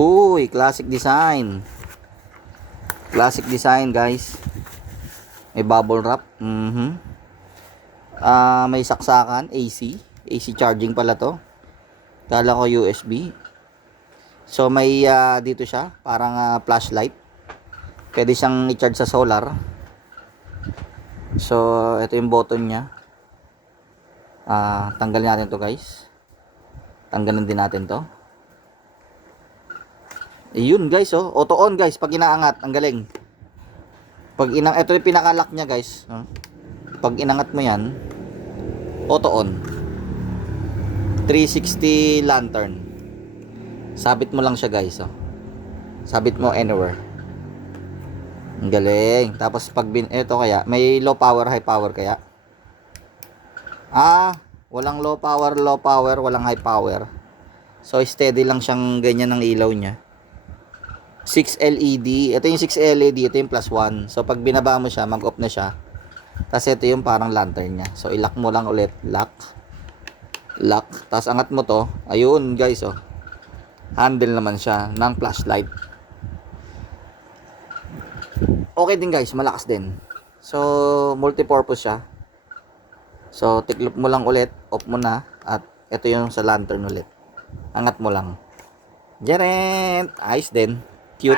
Uy, classic design. Classic design, guys. May bubble wrap. May saksakan, AC. AC charging pala to. Kala ko USB. So may dito siya, parang flashlight. Pwede siyang i-charge sa solar. So ito yung button niya. Tanggalin natin to, guys. Tanggalin din natin to. Ayun, guys, oh. Auto on, guys, pag inaangat. Ang galing. Ito yung pinaka-lock niya, guys. Pag inangat mo yan, auto on. 360 lantern. Sabit mo lang siya, guys, oh. Sabit mo anywhere. Ang galing. Tapos pag ito kaya, may low power, high power kaya. Walang low power, walang high power. So steady lang siyang ganyan ng ilaw niya. 6 LED. Ito yung 6 LED, ito yung plus 1. So pag binaba mo siya, mag-off na siya. Tapos ito yung parang lantern niya. So i-lock mo lang ulit, lock. Lock. Tapos angat mo to. Ayun, guys, oh. Handle naman siya ng flashlight. Okay din, guys, malakas din. So multi-purpose siya. So tiklop mo lang ulit, off mo na, at ito yung sa lantern ulit. Angat mo lang. Jaret! Ayos din. Cute.